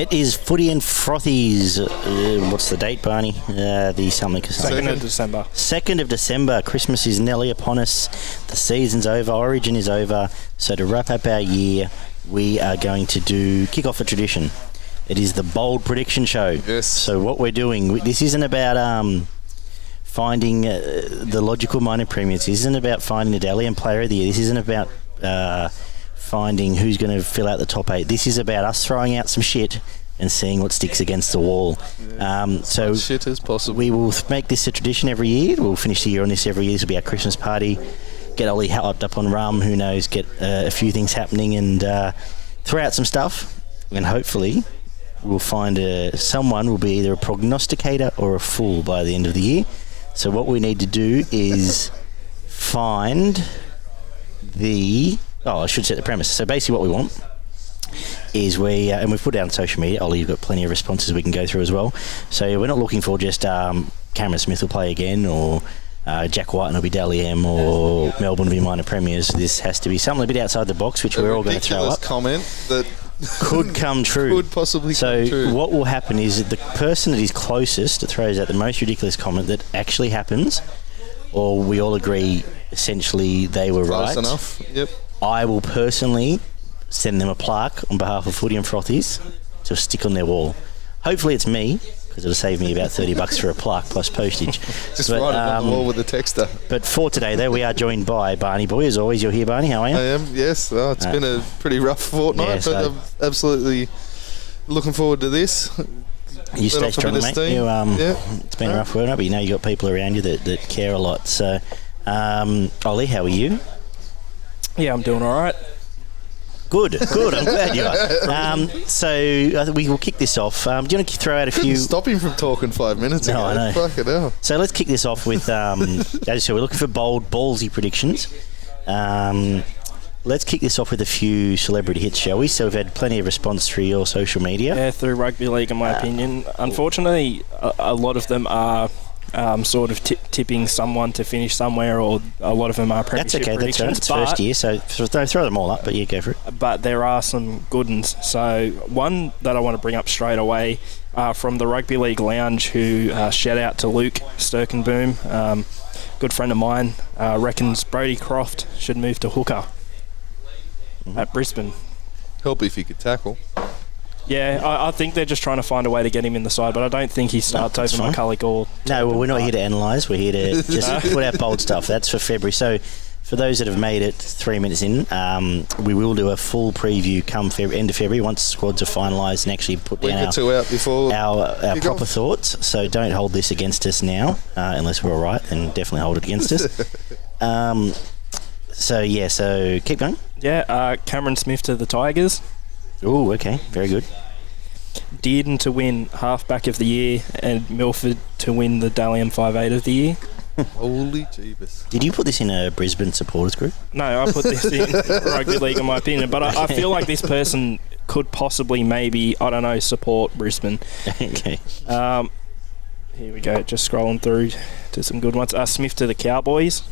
It is Footy and Frothies. What's the date, Barney? The something. 2nd of December. 2nd of December. Christmas is nearly upon us. The season's over. Origin is over. So to wrap up our year, we are going to kick off a tradition. It is the Bold Prediction Show. Yes. So what we're doing, this isn't about finding the logical minor premiers. This isn't about finding the Dally Player of the Year. This isn't about finding who's going to fill out the top 8. This is about us throwing out some shit and seeing what sticks against the wall. So shit as possible. We will make this a tradition every year. We'll finish the year on this every year. This will be our Christmas party. Get Oli hyped up on rum. Who knows? Get a few things happening and throw out some stuff. And hopefully we'll find someone will be either a prognosticator or a fool by the end of the year. So what we need to do is find I should set the premise. So basically what we want is and we've put it out on social media. Ollie, you've got plenty of responses we can go through as well. So we're not looking for just Cameron Smith will play again or Jack White and will be Dally M or Melbourne will be minor premiers. This has to be something a bit outside the box, which we're all going to throw up. Comment that could come true. Could possibly come true. So what will happen is that the person that is closest that throws out the most ridiculous comment that actually happens, or we all agree essentially they were Close right. enough. Yep. I will personally send them a plaque on behalf of Footy and Frothies to stick on their wall. Hopefully it's me, because it'll save me about $30 for a plaque plus postage. Just write it on the wall with the texter. But for today, though, we are joined by Barney Boy. As always, you're here, Barney. How are you? I am, yes. It's been a pretty rough fortnight, but I'm absolutely looking forward to this. You stay strong, mate. It's been a rough fortnight, but you know you got people around you that care a lot. So, Ollie, how are you? Yeah, I'm doing all right. Good. I'm glad you are. So I think we will kick this off. Do you want to throw out a few... Stop him from talking 5 minutes ago. No, I know. Fucking hell. So let's kick this off with, as I said, we're looking for bold, ballsy predictions. Let's kick this off with a few celebrity hits, shall we? So we've had plenty of response through your social media. Yeah, through rugby league, in my opinion. Unfortunately, a lot of them are sort of tipping someone to finish somewhere, or a lot of them are premiership predictions. That's right. It's first year, so don't throw them all up, but yeah, go for it. But there are some good ones. So one that I want to bring up straight away from the Rugby League Lounge, who shout out to Luke Sturkenboom, good friend of mine, reckons Brodie Croft should move to hooker at Brisbane. Help if he could tackle. Yeah, I think they're just trying to find a way to get him in the side, but I don't think he starts over McCulloch or... No, well, we're not here to analyse. We're here to just put out bold stuff. That's for February. So for those that have made it 3 minutes in, we will do a full preview come end of February once squads are finalised and actually put down our proper thoughts. So don't hold this against us now, unless we're all right, then definitely hold it against us. So keep going. Yeah, Cameron Smith to the Tigers. Oh, okay. Very good. Dearden to win halfback of the year and Milford to win the Dally M 5'8" of the year. Holy Jeebus. Did you put this in a Brisbane supporters group? No, I put this in rugby league in my opinion, but I feel like this person could possibly support Brisbane. Okay. Here we go, just scrolling through to some good ones. Smith to the Cowboys.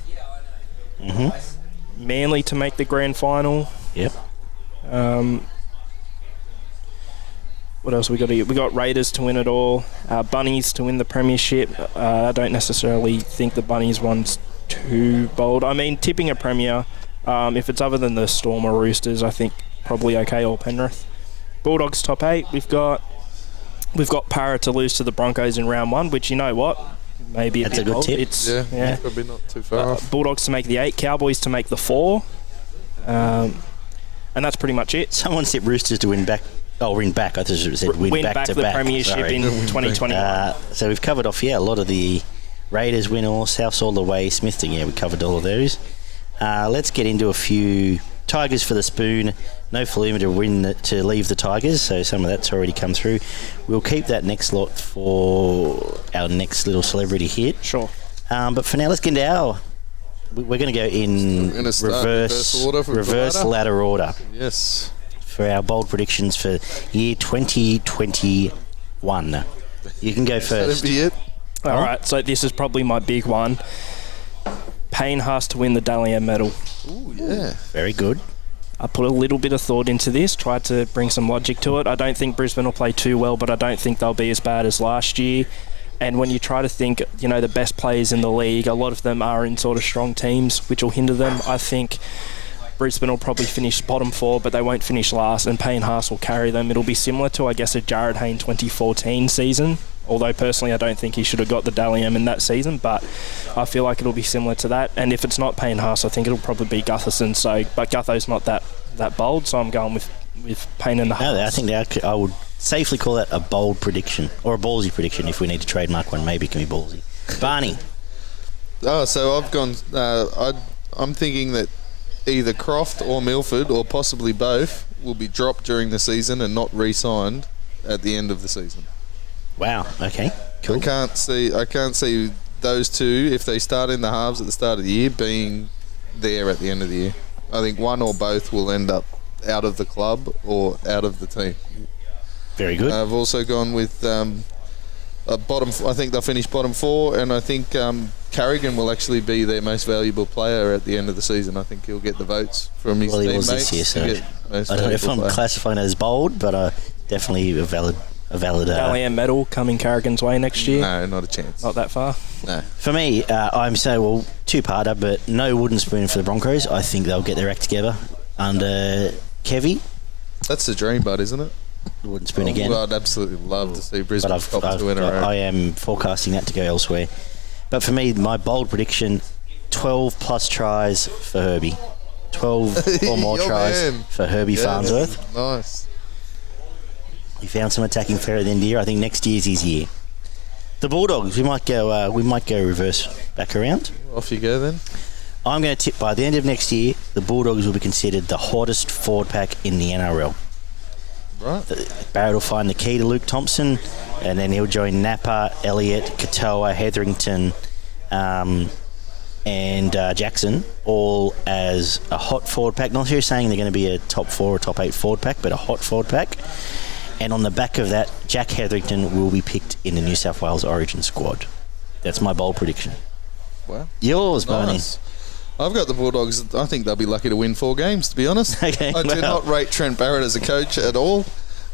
Mm-hmm. Manly to make the grand final. Yep. What else we got here? We got Raiders to win it all. Bunnies to win the premiership. I don't necessarily think the Bunnies one's too bold. I mean, tipping a premier, if it's other than the Storm or Roosters, I think probably okay, or Penrith. Bulldogs top 8. We've got Parra to lose to the Broncos in round 1, which, you know what, maybe that's a good bold. tip. It's probably not too far off. Bulldogs to make the 8, Cowboys to make the 4, and that's pretty much it. Someone said Roosters to win back. Oh, win back. I thought it said win back to the back. premiership in 2021. So we've covered off, a lot of the Raiders win all, Souths all the way, Smith, we covered all of those. Let's get into a few Tigers for the spoon. No Faluma to leave the Tigers, so some of that's already come through. We'll keep that next lot for our next little celebrity hit. Sure. But for now, let's get into we're going to go in reverse ladder order. Yes. For our bold predictions for year 2021. You can go first. That'd be it. All right, so this is probably my big one. Payne Haas to win the Dally M medal. Ooh, yeah. Very good. I put a little bit of thought into this, tried to bring some logic to it. I don't think Brisbane will play too well, but I don't think they'll be as bad as last year. And when you try to think, the best players in the league, a lot of them are in sort of strong teams, which will hinder them. I think Brisbane will probably finish bottom 4, but they won't finish last, and Payne Haas will carry them. It'll be similar to, I guess, a Jared Hayne 2014 season, although personally I don't think he should have got the Dally M in that season, but I feel like it'll be similar to that. And if it's not Payne Haas, I think it'll probably be Gutherson. But Gutho's not that bold, so I'm going with Payne and the Haas. No, I think I would safely call that a bold prediction, or a ballsy prediction. If we need to trademark one, maybe it can be ballsy. Barney. So I've gone. I'm thinking that either Croft or Milford, or possibly both, will be dropped during the season and not re-signed at the end of the season. Wow. Okay. Cool. I can't see those two, if they start in the halves at the start of the year, being there at the end of the year. I think one or both will end up out of the club or out of the team. Very good. I've also gone with bottom. I think they'll finish bottom 4, and I think Carrigan will actually be their most valuable player at the end of the season. I think he'll get the votes from his teammates. He was this year, so I don't know if I'm classifying it as bold, but definitely a valid. Dally M medal coming Carrigan's way next year. No, not a chance. Not that far. No. For me, I'm saying, two-parter, but no wooden spoon for the Broncos. I think they'll get their act together under Kevy. That's the dream, bud, isn't it? The wooden spoon again. Well, I'd absolutely love to see Brisbane top 2 in a row. I am forecasting that to go elsewhere. But for me, my bold prediction, 12 plus tries for Herbie. 12 or more tries for Herbie Farnsworth. Nice. He found some attacking flair at the end of the year. I think next year's his year. The Bulldogs, we might go reverse back around. Off you go then. I'm going to tip by the end of next year, the Bulldogs will be considered the hottest forward pack in the NRL. Right. Barrett will find the key to Luke Thompson, and then he'll join Napa, Elliott, Katoa, Hetherington, and Jackson, all as a hot forward pack. Not here saying they're going to be a top 4 or top 8 forward pack, but a hot forward pack. And on the back of that, Jack Hetherington will be picked in the New South Wales Origin squad. That's my bold prediction. Wow. Yours, Barney. Nice. I've got the Bulldogs. I think they'll be lucky to win 4 games, to be honest. Okay, I do not rate Trent Barrett as a coach at all.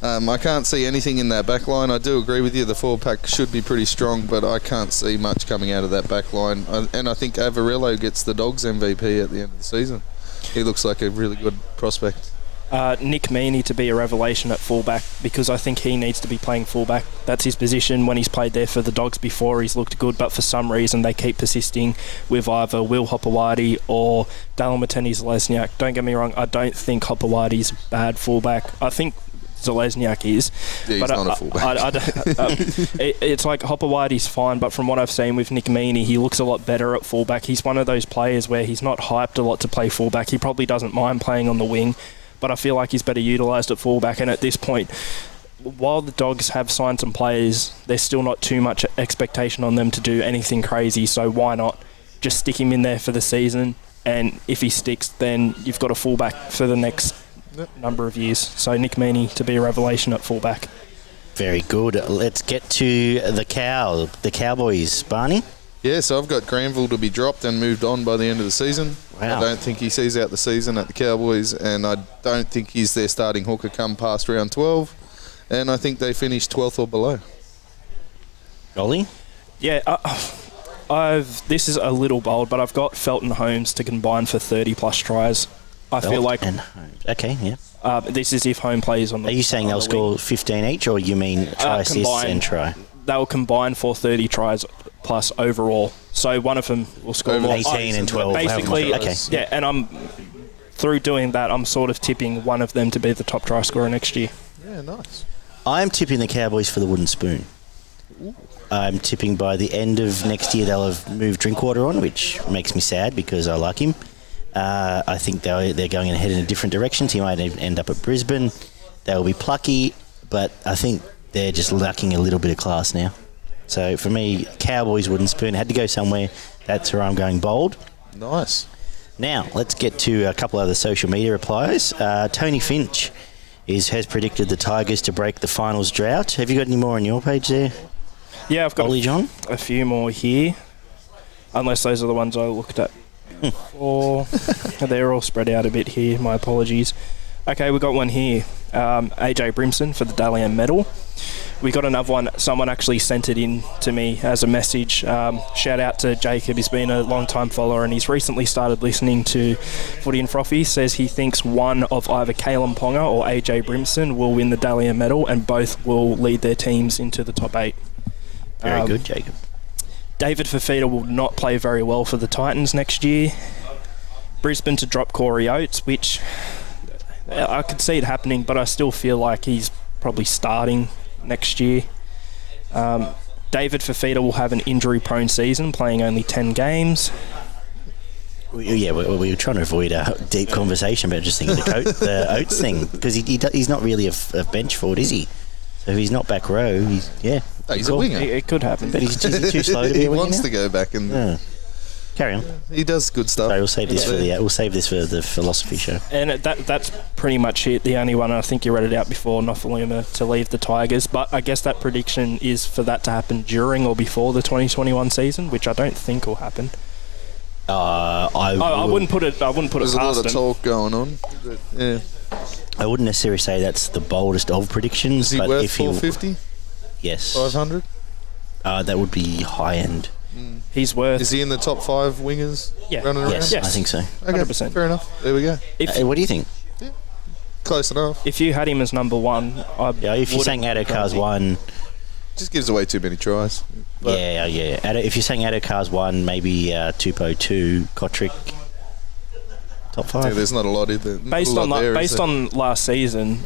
I can't see anything in that back line. I do agree with you. The forward pack should be pretty strong, but I can't see much coming out of that back line. And I think Avarillo gets the Dogs MVP at the end of the season. He looks like a really good prospect. Nick Meaney to be a revelation at fullback, because I think he needs to be playing fullback. That's his position. When he's played there for the Dogs before, he's looked good, but for some reason they keep persisting with either Will Hopewadi or Dallin Watene-Zelezniak. Don't get me wrong, I don't think Hopewadi's bad fullback. I think Zelezniak is. Yeah, he's not a fullback. It's like Hopewadi's fine, but from what I've seen with Nick Meaney, he looks a lot better at fullback. He's one of those players where he's not hyped a lot to play fullback. He probably doesn't mind playing on the wing, but I feel like he's better utilised at fullback. And at this point, while the Dogs have signed some players, there's still not too much expectation on them to do anything crazy. So why not just stick him in there for the season? And if he sticks, then you've got a fullback for the next number of years. So Nick Meaney to be a revelation at fullback. Very good. Let's get to the Cowboys. Barney? Yeah, so I've got Granville to be dropped and moved on by the end of the season. Wow. I don't think he sees out the season at the Cowboys, and I don't think he's their starting hooker come past round 12. And I think they finish 12th or below. Ollie? Yeah, this is a little bold, but I've got Felton Holmes to combine for 30-plus tries. I feel like... And Holmes. Okay, yeah. This is if home plays on the... Are you saying they'll score 15 each, or you mean try assists and try? They'll combine for 30 tries plus overall. So one of them will score more. 18 and 12. Basically, okay. Yeah, and through doing that, I'm sort of tipping one of them to be the top try scorer next year. Yeah, nice. I'm tipping the Cowboys for the wooden spoon. Ooh. I'm tipping by the end of next year they'll have moved Drinkwater on, which makes me sad because I like him. I think they're going ahead in a different direction. He might end up at Brisbane. They'll be plucky, but I think they're just lacking a little bit of class now. So for me, Cowboys wooden spoon had to go somewhere. That's where I'm going bold. Nice. Now let's get to a couple other social media replies. Tony Finch has predicted the Tigers to break the finals drought. Have you got any more on your page there? Yeah, I've got Ollie John? a few more here, unless those are the ones I looked at 4. They're all spread out a bit here. My apologies. Okay, we got one here. AJ Brimson for the Dally M medal. We got another one. Someone actually sent it in to me as a message. Shout out to Jacob. He's been a long-time follower and he's recently started listening to Footy and Frothies. Says he thinks one of either Caleb Ponga or AJ Brimson will win the Dally M medal and both will lead their teams into the top 8. Very good, Jacob. David Fafita will not play very well for the Titans next year. Brisbane to drop Corey Oates, which I could see it happening, but I still feel like he's probably starting next year. David Fafita will have an injury-prone season, playing only 10 games. Yeah, we were trying to avoid a deep conversation about just thinking the Oates thing, because he's not really a bench forward, is he? So if he's not back row, he's a winger. It could happen. But he's too slow to be He a winger wants now? to go back and... Yeah. Carry on. He does good stuff. Sorry, we'll save this for the philosophy show. And that's pretty much it. The only one, I think you read it out before, Nofaluma to leave the Tigers. But I guess that prediction is for that to happen during or before the 2021 season, which I don't think will happen. I wouldn't put it. There's a lot of him. talk going on. But, yeah. I wouldn't necessarily say that's the boldest of predictions. Is he but worth if 450? Yes. 500? That would be high end. He's worth. Is he in the top 5 wingers running around? Yes, I think so. Okay, 100%. fair enough. There we go. What do you think? Close enough. If you had him as number 1, If you're saying Adokars 1... Just gives away too many tries. But If you're saying Adokars 1, maybe Tupou 2, Kotrick... Top 5? Yeah, there's not a lot either. Based on last season,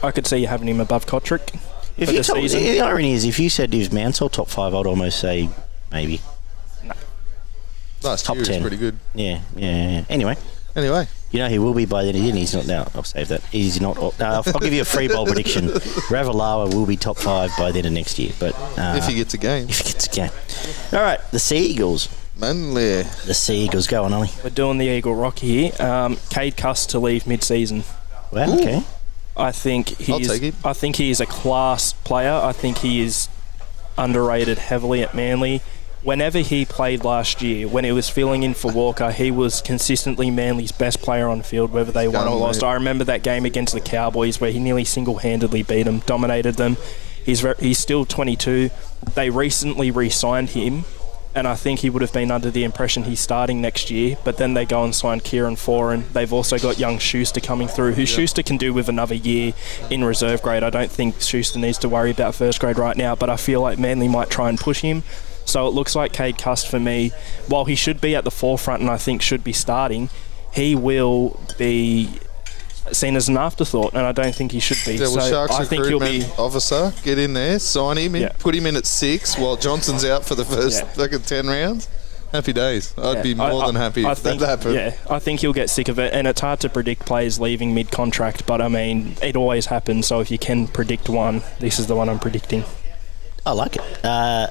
I could see you having him above Kotrick. The irony is, if you said he was Mansell top 5, I'd almost say maybe. Last top year 10. is pretty good. Yeah. Anyway, you know he will be by then. He's not now. I'll save that. He's not. I'll give you a free bowl prediction. Ravalawa will be top 5 by the end of next year. But if he gets a game. All right, the Sea Eagles. Manly. The Sea Eagles. Go on, Ollie. We're doing the Eagle Rock here. Cade Cuss to leave mid-season. Wow. Ooh. Okay. I think I'll take it. I think he is a class player. I think he is underrated heavily at Manly. Whenever he played last year, when he was filling in for Walker, he was consistently Manly's best player on the field, whether they won or lost. I remember that game against the Cowboys where he nearly single-handedly beat them, dominated them. He's still 22. They recently re-signed him, and I think he would have been under the impression he's starting next year, but then they go and sign Kieran Foran. They've also got young Schuster coming through, who Schuster can do with another year in reserve grade. I don't think Schuster needs to worry about first grade right now, but I feel like Manly might try and push him. So it looks like Cade Cust for me, while he should be at the forefront and I think should be starting, he will be seen as an afterthought, and I don't think he should be. Yeah, well, so Sharks I think he'll recruitment be officer, get in there, sign him, put him in at 6 while Johnson's out for the first 10 rounds. Happy days. I'd be more than happy if that happened. Yeah, I think he'll get sick of it, and it's hard to predict players leaving mid-contract, but I mean, it always happens, so if you can predict one, this is the one I'm predicting. I like it.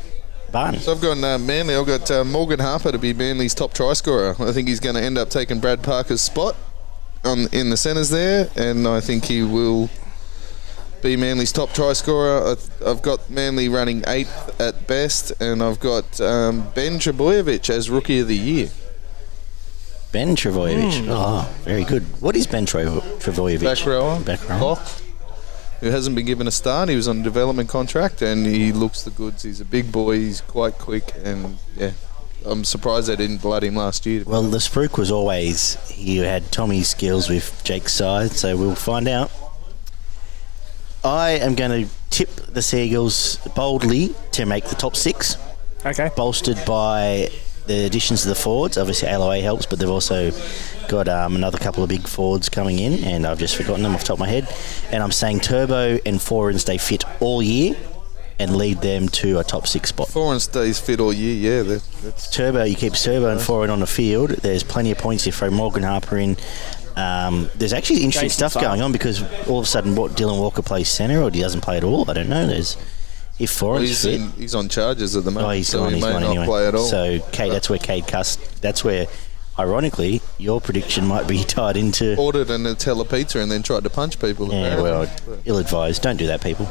Barney. So I've got Manly. I've got Morgan Harper to be Manly's top try scorer. I think he's going to end up taking Brad Parker's spot in the centres there, and I think he will be Manly's top try scorer. I've got Manly running 8th at best, and I've got Ben Trebojevic as Rookie of the Year. Ben Trebojevic. Oh, very good. What is Ben Trebojevic? Back rower. Hawk, who hasn't been given a start. He was on a development contract, and he looks the goods. He's a big boy. He's quite quick, and I'm surprised they didn't blood him last year. Well, the spruik was always he had Tommy's skills with Jake's side, so we'll find out. I am going to tip the Seagulls boldly to make the top 6. Okay. Bolstered by the additions to the forwards. Obviously, LOA helps, but they've also got another couple of big forwards coming in, and I've just forgotten them off the top of my head. And I'm saying Turbo and Foran stay fit all year and lead them to a top 6 spot. Foran stays fit all year, that's Turbo, you keep Turbo and Foran on the field. There's plenty of points if you throw Morgan Harper in. There's actually interesting stuff going on because all of a sudden Dylan Walker plays centre or he doesn't play at all. I don't know. If Foran's fit, he's on charges at the moment. He's so gone. he He's may gone not anyway. play at all. So, that's where Cade Cust. That's where, ironically, your prediction might be tied into. Ordered a Nutella pizza and then tried to punch people. Yeah, well, ill-advised. Don't do that, people.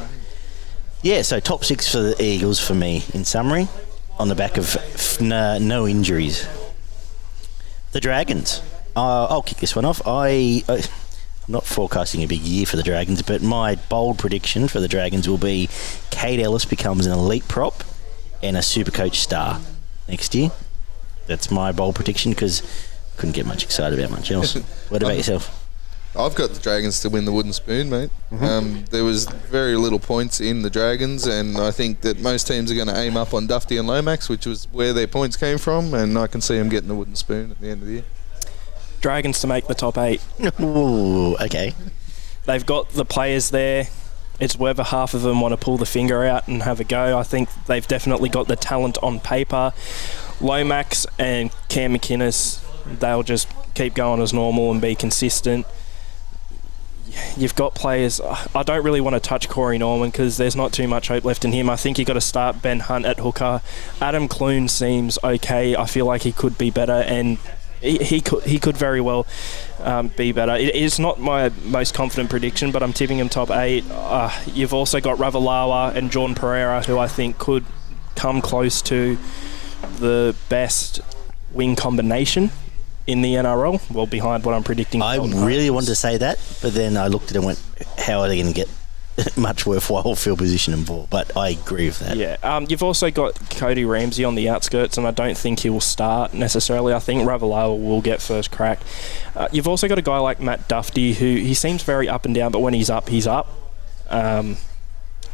Yeah, so top 6 for the Eagles for me. In summary, on the back of no injuries. The Dragons. I'll kick this one off. I'm not forecasting a big year for the Dragons, but my bold prediction for the Dragons will be Kate Ellis becomes an elite prop and a Supercoach star next year. That's my bold prediction because couldn't get much excited about much else. What about yourself? I've got the Dragons to win the wooden spoon, mate. There was very little points in the Dragons, and I think that most teams are going to aim up on Dufty and Lomax, which was where their points came from, and I can see them getting the wooden spoon at the end of the year. Dragons to make the top 8. Ooh, okay. They've got the players there. It's whether half of them want to pull the finger out and have a go. I think they've definitely got the talent on paper. Lomax and Cam McInnes, they'll just keep going as normal and be consistent. You've got players. I don't really want to touch Corey Norman because there's not too much hope left in him. I think you've got to start Ben Hunt at hooker. Adam Clune seems okay. I feel like he could be better, and he could very well be better. It's not my most confident prediction, but I'm tipping him top 8. You've also got Ravalawa and John Pereira, who I think could come close to the best wing combination in the NRL, well, behind what I'm predicting. I really wanted to say that, but then I looked at it and went, how are they going to get much worthwhile field position and ball? But I agree with that. Yeah, you've also got Cody Ramsey on the outskirts, and I don't think he will start necessarily. I think Ravalawa will get first crack. You've also got a guy like Matt Dufty, who he seems very up and down, but when he's up, he's up.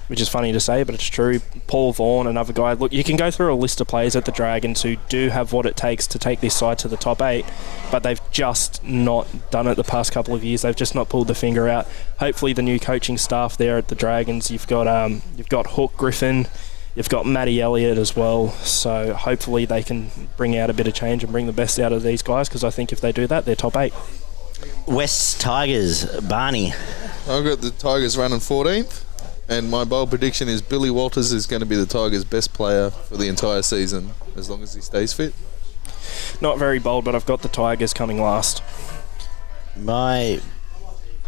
Which is funny to say, but it's true. Paul Vaughan, another guy. Look, you can go through a list of players at the Dragons who do have what it takes to take this side to the top 8, but they've just not done it the past couple of years. They've just not pulled the finger out. Hopefully the new coaching staff there at the Dragons, you've got Hook Griffin, you've got Matty Elliott as well, so hopefully they can bring out a bit of change and bring the best out of these guys, because I think if they do that, they're top 8. West Tigers, Barney. I've got the Tigers running 14th. And my bold prediction is Billy Walters is going to be the Tigers' best player for the entire season, as long as he stays fit. Not very bold, but I've got the Tigers coming last. My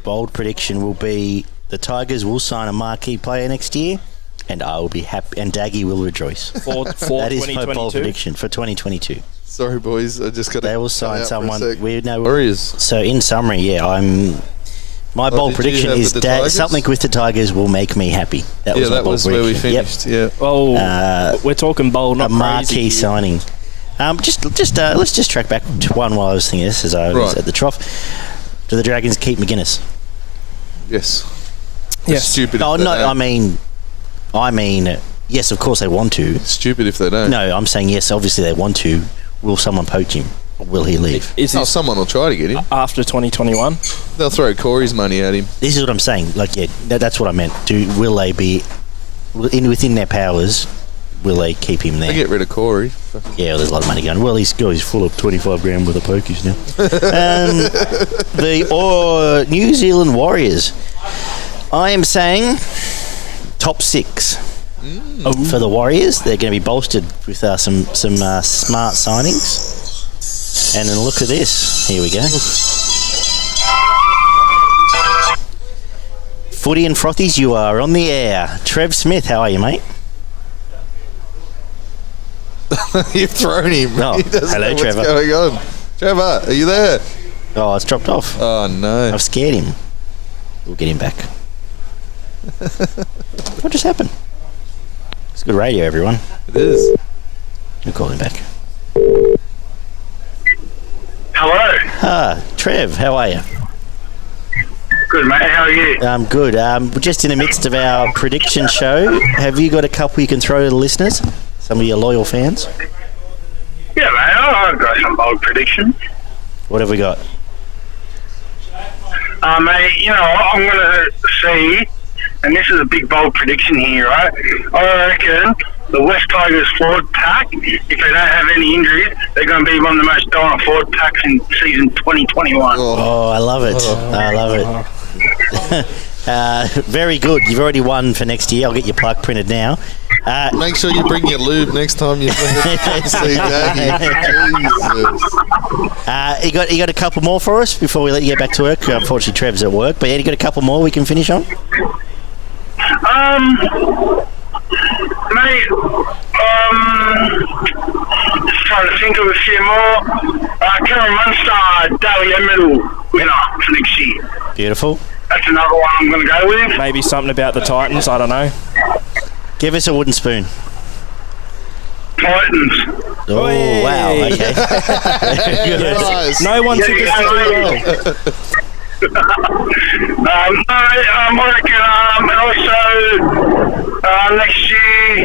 bold prediction will be the Tigers will sign a marquee player next year, and I will be happy, and Daggy will rejoice. For that is my 2022? bold prediction for 2022. Sorry, boys. I just got to... They will sign someone. We know. Warriors. So, in summary, my bold prediction is something with the Tigers will make me happy. That was my bold prediction. Where we finished. Yep. Yeah. Oh, we're talking bold, not a marquee crazy. signing. Let's just track back to one while I was thinking this as I was at the trough. Do the Dragons keep McGuinness? Yes. Yes. Stupid. No, I mean, yes, of course they want to. Stupid if they don't. No, I'm saying yes. Obviously they want to. Will someone poach him? Or will he leave? Someone will try to get him. After 2021? They'll throw Corey's money at him. This is what I'm saying. That's what I meant. Will they be within their powers? Will they keep him there? They get rid of Corey. Yeah, there's a lot of money going. Well, he's full of 25 grand worth of pokies now. The New Zealand Warriors. I am saying top 6 for the Warriors. They're going to be bolstered with some smart signings. And then look at this. Here we go. Footy and Frothies, you are on the air. Trev Smith, how are you, mate? You've thrown him. Oh, He doesn't hello, know what's Trevor. going on. Trevor, are you there? Oh, it's dropped off. Oh, no. I've scared him. We'll get him back. What just happened? It's good radio, everyone. It is. We'll call him back. Hello. Trev, how are you? Good, mate. How are you? I'm good. We're just in the midst of our prediction show. Have you got a couple you can throw to the listeners? Some of your loyal fans? Yeah, mate. I've got some bold predictions. What have we got? Mate, I'm going to see, and this is a big bold prediction here, right? I reckon the West Tigers forward pack, if they don't have any injuries, they're going to be one of the most dominant forward packs in season 2021. Oh, I love it. I love it. Very good. You've already won for next year. I'll get your plaque printed now. Make sure you bring your lube next time you see Daggy. Jesus. You got a couple more for us before we let you get back to work? Unfortunately, Trev's at work. But you got a couple more we can finish on? Mate, trying to think of a few more. Cameron Munster, Daly Medal winner for next year. Beautiful. That's another one I'm going to go with. Maybe something about the Titans, I don't know. Give us a wooden spoon. Titans. Oh, Oi. wow. Okay. Nice. No one took us to do well. I reckon also next year,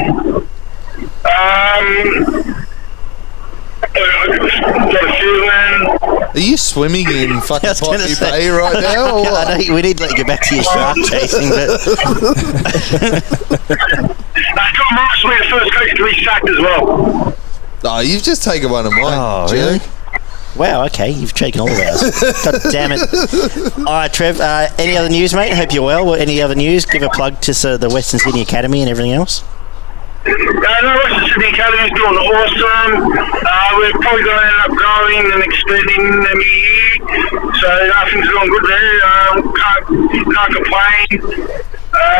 got a feeling. Are you swimming in fucking I was gonna Potney say- Bay right now? Or I what? know we need to let you get back to your shark chasing, but John Morris will be the first coach to be sacked as well. Oh, you've just taken one of mine. oh, Jerk. really? Wow, okay, you've taken all of ours. God damn it. All right, Trev, any other news, mate? Hope you're well. Any other news? Give a plug to the Western Sydney Academy and everything else. No, Western Sydney Academy is doing awesome. We're probably going to end up growing and expanding in the new year. So nothing's going good there. Can't complain.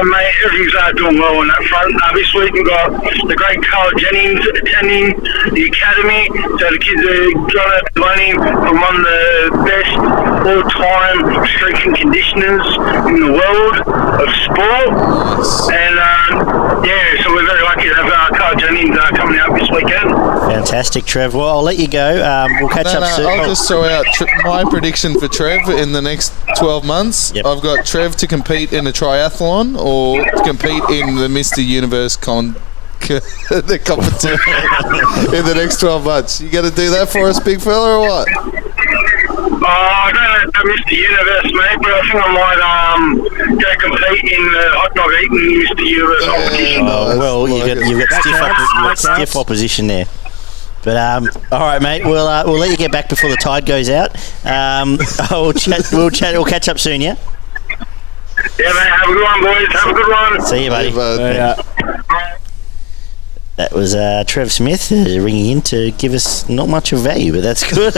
Mate, everything's doing well on that front. This week we've got the great Carl Jennings attending the academy. So the kids are going to be learning from one of the best all-time strength and conditioners in the world of sport. Nice. And so we're very lucky to have Carl Jennings coming out this weekend. Fantastic, Trev. Well, I'll let you go. We'll catch up soon. I'll just throw out my prediction for Trev in the next 12 months. Yep. I've got Trev to compete in a triathlon or to compete in the Mr. Universe the competition in the next 12 months. You going to do that for us, big fella, or what? I don't know if Mr. Universe, mate, but I think I might go compete in the hot dog eating Mr. Universe competition. Oh, well, you've got stiff opposition there. But all right, mate. We'll let you get back before the tide goes out. We'll catch up soon, yeah. Yeah, mate. Have a good one, boys. Have a good one. See you, buddy. That was Trev Smith ringing in to give us not much of value, but that's good.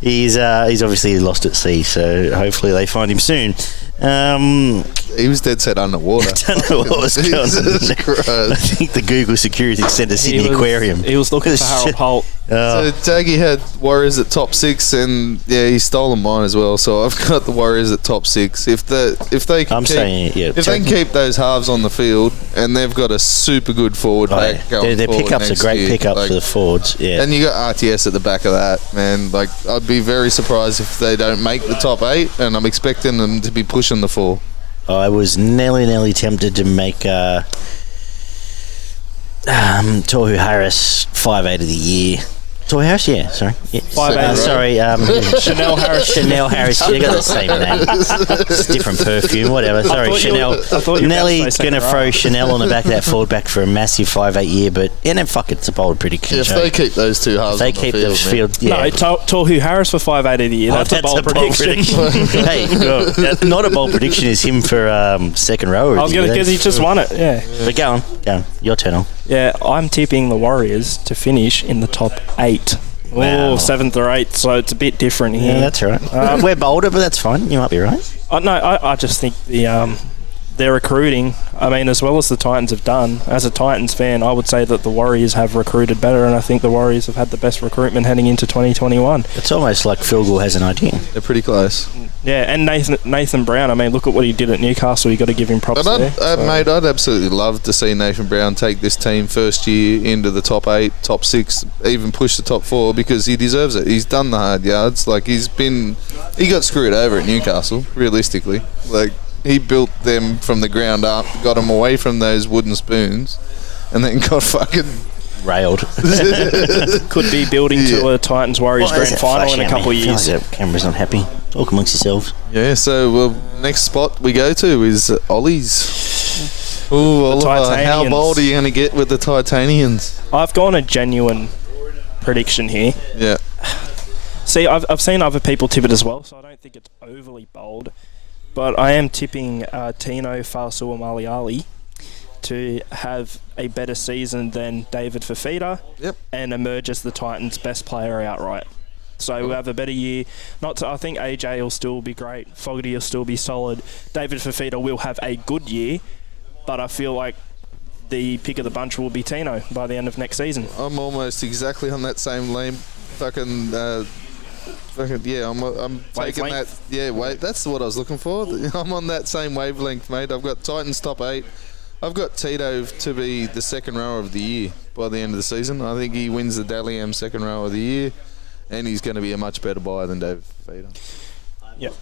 He's obviously lost at sea, so hopefully they find him soon. He was dead set underwater. I don't know what was going on. Jesus Christ. I think the Google security sent us Sydney Aquarium. He was looking for Harold Holt. So Daggy had Warriors at top 6, and he's stolen mine as well. So I've got the Warriors at top 6. If they can keep those halves on the field, and they've got a super good forward pack going their forward pickups next are great year. pickups for the forwards. Yeah, And you got RTS at the back of that, man. Like, I'd be very surprised if they don't make the top 8, and I'm expecting them to be pushing the 4. I was nearly tempted to make Tohu Harris 5'8" of the year. Tohu Harris, yeah, sorry. Yeah. 5'8", sorry, Chanel Harris. Chanel Harris. They got the same name. It's a different perfume, whatever. Sorry, Chanel. Nelly's going to throw Chanel on the back of that forward back for a massive 5'8" year, but fuck it, it's a bold prediction. If they keep those two halves they on keep the the field, yeah. No, Tohu Harris for 5'8" of the year. That's a bold prediction. Hey, not a bold prediction is him for second row. I was going to, because he just won it, yeah. But go on. Your turn on. Yeah, I'm tipping the Warriors to finish in the top 8. Wow. 7th or 8th, so it's a bit different here. Yeah, that's all right. We're bolder, but that's fine. You might be right. I just think their recruiting, I mean, as well as the Titans have done, as a Titans fan, I would say that the Warriors have recruited better, and I think the Warriors have had the best recruitment heading into 2021. It's almost like Phil Gore has an idea. They're pretty close. Yeah, and Nathan Brown, I mean, look at what he did at Newcastle. You've got to give him props there. Mate, I'd absolutely love to see Nathan Brown take this team first year into the top 8, top 6, even push the top 4, because he deserves it. He's done the hard yards. Like, he got screwed over at Newcastle, realistically. Like, he built them from the ground up, got them away from those wooden spoons, and then got fucking railed. Could be building to a Titans Warriors grand final in a couple of years. Like camera's not happy. Talk amongst yourselves. Yeah, so next spot we go to is Ollie's. Ooh, Oliver, how bold are you going to get with the Titanians? I've gone a genuine prediction here. Yeah. See, I've seen other people tip it as well, so I don't think it's overly bold. But I am tipping Tino Fa'asuamaleali to have a better season than David Fifita and emerge as the Titans' best player outright. So we'll have a better year. I think AJ will still be great. Fogarty will still be solid. David Fifita will have a good year, but I feel like the pick of the bunch will be Tino by the end of next season. I'm almost exactly on that same lane. Fucking yeah, I'm taking that. Yeah, wait, that's what I was looking for. I'm on that same wavelength, mate. I've got Titans top 8. I've got Tito to be the second rower of the year by the end of the season. I think he wins the Dally M second rower of the year, and he's going to be a much better buyer than David Fafita. Yep.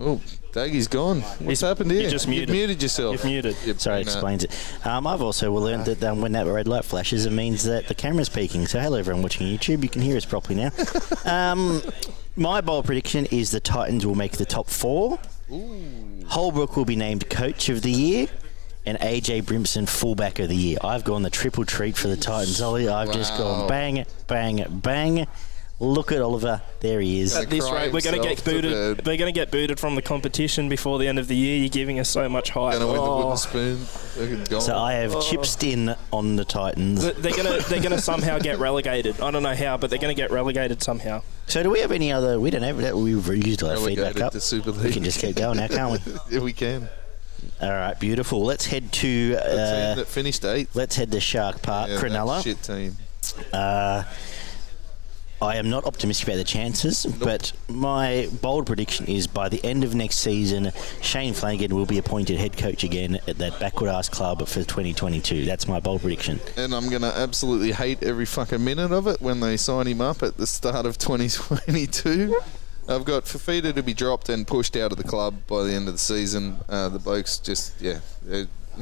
Oh, Daggy's gone. What's happened here? You just muted. You've muted yourself. You've muted. Sorry, it explains it. I've also learned that when that red light flashes, it means that the camera's peaking. So hello, everyone watching YouTube. You can hear us properly now. My bold prediction is the Titans will make the top 4. Ooh. Holbrook will be named Coach of the Year. And AJ Brimson, fullback of the year. I've gone the triple treat for the Titans, Ollie. I've just gone bang, bang, bang. Look at Oliver. There he is. At this rate, we're going to get booted. We're going to get booted from the competition before the end of the year. You're giving us so much hype. Going to win the wooden spoon. So I have chipped in on the Titans. They're going to somehow get relegated. I don't know how, but they're going to get relegated somehow. So do we have any other? We don't have that. We've used our feedback up. To Super League. We can just keep going now, can't we? Yeah, we can. All right, beautiful. Let's head to. The team that finished 8th. Let's head to Shark Park, Cronulla. Shit team. I am not optimistic about the chances, but my bold prediction is by the end of next season, Shane Flanagan will be appointed head coach again at that backward-ass club for 2022. That's my bold prediction. And I'm going to absolutely hate every fucking minute of it when they sign him up at the start of 2022. I've got Fafita to be dropped and pushed out of the club by the end of the season. The blokes just, yeah.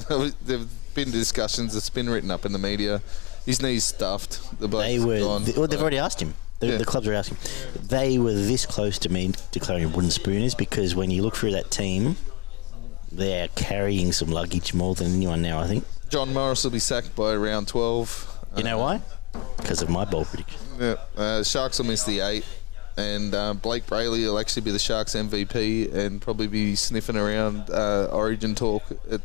There've been discussions. It's been written up in the media. His knee's stuffed. The bloke's gone. They've already asked him. The clubs are asking. They were this close to me declaring wooden spooners because when you look through that team, they're carrying some luggage more than anyone now, I think. John Morris will be sacked by round 12. You know why? Because of my bold prediction. Yeah. Sharks will miss the 8. And Blake Brayley will actually be the Sharks MVP and probably be sniffing around Origin talk at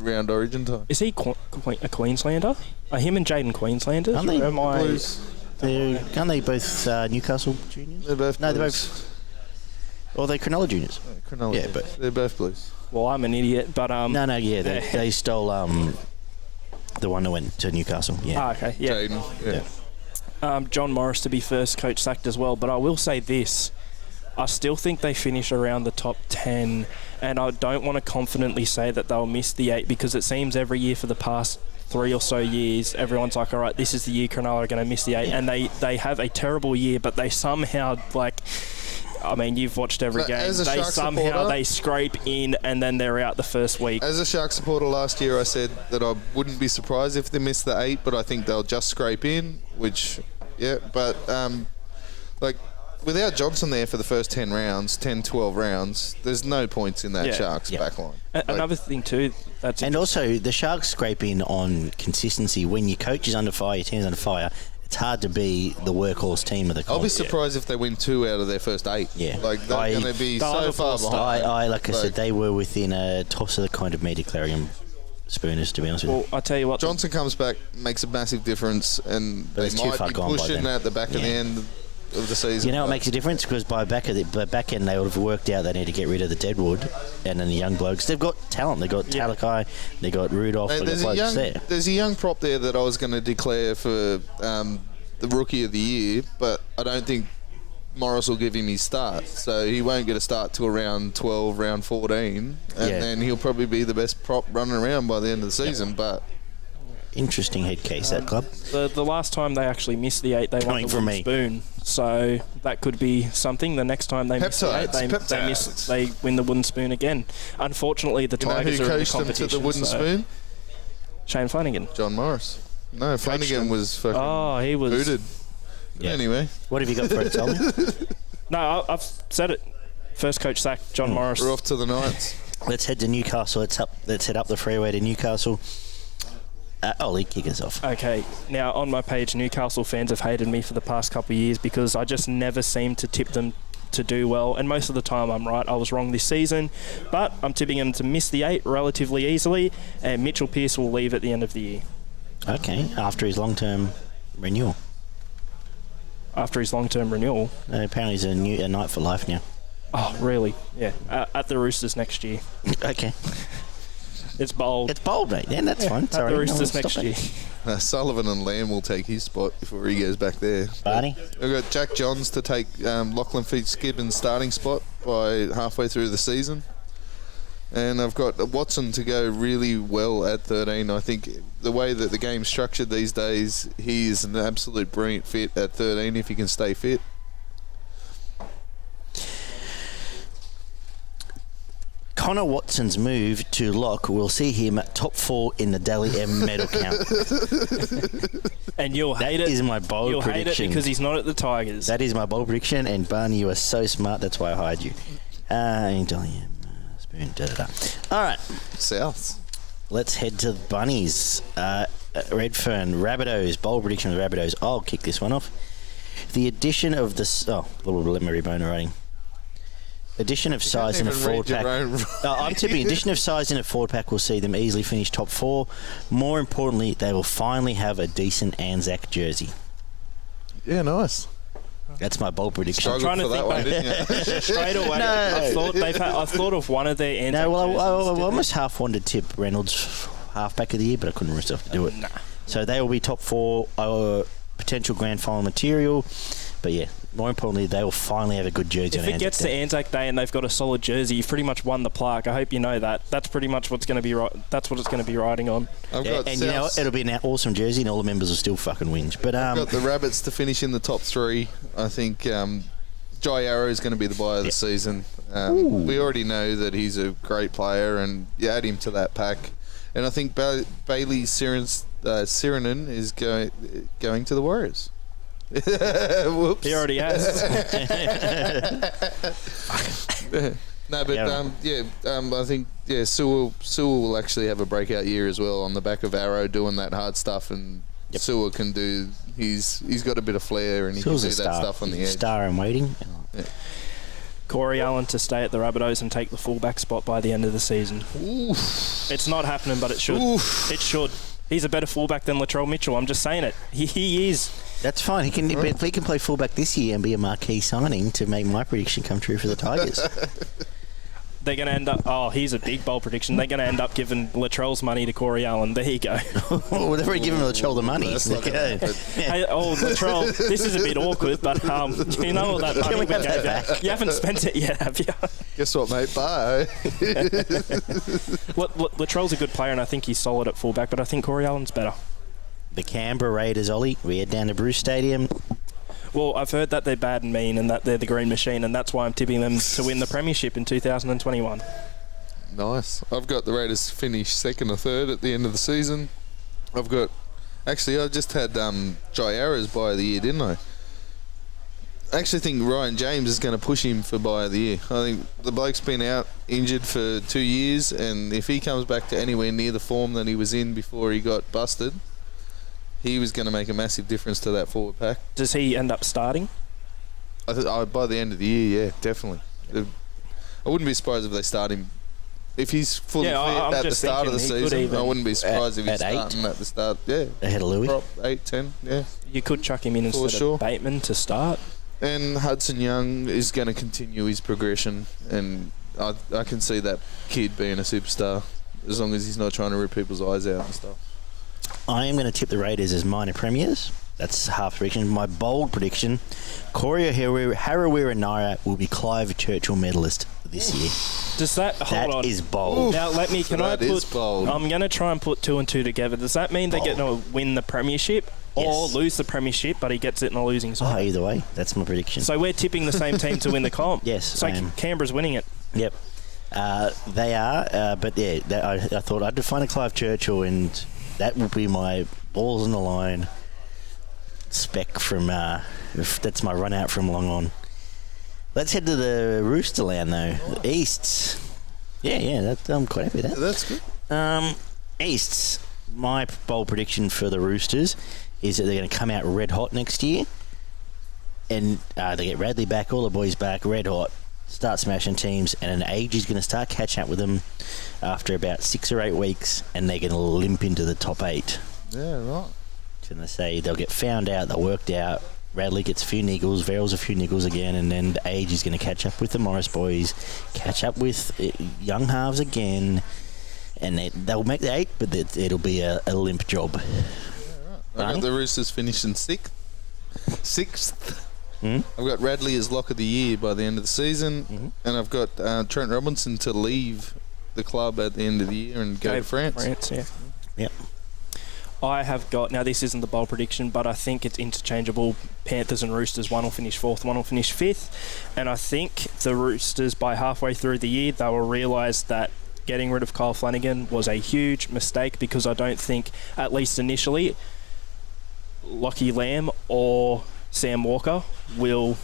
round Origin time. Is he a Queenslander? Are him and Jaden Queenslanders? Aren't they? Blues. Aren't they both Newcastle juniors? They're both No, Blues. they're both. Or they're Cronulla juniors. Cronulla. Yeah, but they're both Blues. Well, I'm an idiot, but they stole the one that went to Newcastle. Yeah. Okay. Yeah. Jaden. Yeah. John Morris to be first coach sacked as well, but I will say this. I still think they finish around the top 10, and I don't want to confidently say that they'll miss the 8 because it seems every year for the past 3 or so years, everyone's like, all right, this is the year Cronulla are going to miss the 8, and they have a terrible year, but they somehow, I mean, you've watched every game. They scrape in, and then they're out the first week. As a Shark supporter last year, I said that I wouldn't be surprised if they missed the 8, but I think they'll just scrape in, without Johnson there for the first 10, 12 rounds, there's no points in that Sharks backline. Another thing too, and also the Sharks scrape in on consistency. When your coach is under fire, your team's under fire, it's hard to be the workhorse team of the club. I'll be surprised if they win 2 out of their first 8. Yeah. They're going to be so far behind. I said, they were within a toss of the kind of me declaring them spooners, to be honest with you. Well, I tell you what, Johnson comes back, makes a massive difference, and But they might be pushing at the back of the end of the season. You know what makes a difference? Because by back end they would have worked out they need to get rid of the Deadwood and then the young blokes. They've got talent. They've got Talakai, they've got Rudolph, they've got blokes there. There's a young prop there that I was going to declare for the Rookie of the Year, but I don't think Morris will give him his start. So he won't get a start till around 12, round 14, and then he'll probably be the best prop running around by the end of the season. But interesting head case, that club. The last time they actually missed the 8, they won the wooden spoon. So that could be something. The next time they miss the 8, they win the wooden spoon again. Unfortunately, the Tigers are in the competition. To the wooden spoon? Shane Flanagan. John Morris. No, Flanagan was fucking he was booted. Yeah. Anyway. What have you got for it, tell me? No, I've said it. First coach sacked, John Morris. We're off to the Knights. Let's head to Newcastle. Let's head up the freeway to Newcastle. Ollie, kick us off. Okay, now on my page, Newcastle fans have hated me for the past couple of years because I just never seem to tip them to do well, and most of the time I'm right. I was wrong this season, but I'm tipping them to miss the 8 relatively easily, and Mitchell Pearce will leave at the end of the year. Okay, after his long-term renewal. Apparently he's a Knight for life now. Oh, really? Yeah, at the Roosters next year. Okay. It's bold. It's bold, mate. Yeah, that's fine. At Sorry. the Roosters no, next stop year. it. Sullivan and Lamb will take his spot before he goes back there. Barney? I've got Jack Johns to take Lachlan Fitzgibbon's starting spot by halfway through the season. And I've got Watson to go really well at 13. I think the way that the game's structured these days, he is an absolute brilliant fit at 13 if he can stay fit. Connor Watson's move to lock will see him top 4 in the Dally M medal count. And you'll hate That it. is my bold You'll hate it prediction. because he's not at the Tigers. That is my bold prediction, and Barney, you are so smart. That's why I hired you. Dally M. Spoon, da-da-da. All right. South. Let's head to the Bunnies. Redfern, Rabbitohs, bold prediction of the Rabbitohs. I'll kick this one off. The addition of the... let me read my own writing. Addition of size in a forward pack. I'm tipping addition of size in a forward pack will see them easily finish top 4. More importantly, they will finally have a decent Anzac jersey. Yeah, nice. That's my bold prediction. Struggled trying to for that think one, back. didn't you? Straight away, No. I thought of one of their Anzac No, well, I jerseys. almost half wanted to tip Reynolds halfback of the year, but I couldn't bring myself to do it. Nah. So they will be top 4 potential grand final material. But yeah, more importantly, they will finally have a good jersey. If on it gets to Anzac Anzac Day and they've got a solid jersey, you've pretty much won the plaque. I hope you know that. That's pretty much what's going to be. That's what it's going to be riding on. I've Day. got And you know what? It'll be an awesome jersey, and all the members will still fucking whinge. But I've got the Rabbits to finish in the top 3. I think Jai Arrow is going to be the buy of the season. We already know that he's a great player, and you add him to that pack. And I think Bailey Sirenen is going to the Warriors. Whoops. He already has. No, but I think Sewell will actually have a breakout year as well on the back of Arrow doing that hard stuff, and Sewell can do. He's got a bit of flair, and he can do that stuff on the edge. Star in waiting. Yeah. Corey Allen to stay at the Rabbitohs and take the fullback spot by the end of the season. Oof. It's not happening, but it should. Oof. It should. He's a better fullback than Latrell Mitchell. I'm just saying it. He is. That's fine. He can play fullback this year and be a marquee signing to make my prediction come true for the Tigers. They're going to end up... Oh, here's a big bold prediction. They're going to end up giving Latrell's money to Corey Allen. There you go. Well, they've already given Latrell the money. That's not Okay. Hey, Latrell, this is a bit awkward, but you know all that money Can we have gave that you. back? You haven't spent it yet, have you? Guess what, mate? Bye. Latrell's a good player, and I think he's solid at fullback, but I think Corey Allen's better. The Canberra Raiders, Ollie. We head down to Bruce Stadium. Well, I've heard that they're bad and mean and that they're the green machine, and that's why I'm tipping them to win the premiership in 2021. Nice. I've got the Raiders finish 2nd or 3rd at the end of the season. I just had Jai Arrows buy of the year, didn't I? I actually think Ryan James is going to push him for buy of the year. I think the bloke's been out injured for 2 years, and if he comes back to anywhere near the form that he was in before he got busted, he was going to make a massive difference to that forward pack. Does he end up starting? By the end of the year, yeah, definitely. I wouldn't be surprised if they start him. If he's fully fit I'm at the just start of the thinking he could season, even- I wouldn't be surprised if he's at 8? starting at the start. Yeah, Ahead of Louis. 8, 10, yeah. You could chuck him in For instead sure. of Bateman to start. And Hudson Young is going to continue his progression, and I can see that kid being a superstar as long as he's not trying to rip people's eyes out and stuff. I am going to tip the Raiders as minor premiers. That's half prediction. My bold prediction, Corey Harawira Naira will be Clive Churchill medalist this year. Does that... Hold on. That is bold. Now, let me... That is bold. I'm going to try and put 2 and 2 together. Does that mean they're going to win the premiership or Yes. lose the premiership, but he gets it in a losing Oh, side? either way, that's my prediction. So we're tipping the same team to win the comp. Yes, So I am. Canberra's winning it. Yep. They are, but yeah, I thought I'd define a Clive Churchill, and that will be my balls on the line spec from, that's my run out from long on. Let's head to the Roosterland, though. The Easts. Yeah, I'm quite happy with that. That's good. Easts. My bold prediction for the Roosters is that they're going to come out red hot next year, and they get Radley back, all the boys back, red hot, start smashing teams, and an age is going to start catching up with them after about 6 or 8 weeks, and they're going to limp into the top 8. Yeah, right. So they say they'll get found out, they'll worked out. Radley gets a few niggles, Verrills a few niggles again, and then the age is going to catch up with the Morris boys, catch up with young halves again, and they'll make the 8, but it'll be a limp job. I got the Roosters finishing 6th. I've got Radley as lock of the year by the end of the season, and I've got Trent Robinson to leave the club at the end of the year and go to France. Yep. I have got, now this isn't the bold prediction, but I think it's interchangeable. Panthers and Roosters, one will finish 4th, one will finish 5th. And I think the Roosters, by halfway through the year, they will realise that getting rid of Kyle Flanagan was a huge mistake, because I don't think, at least initially, Lachie Lamb or Sam Walker will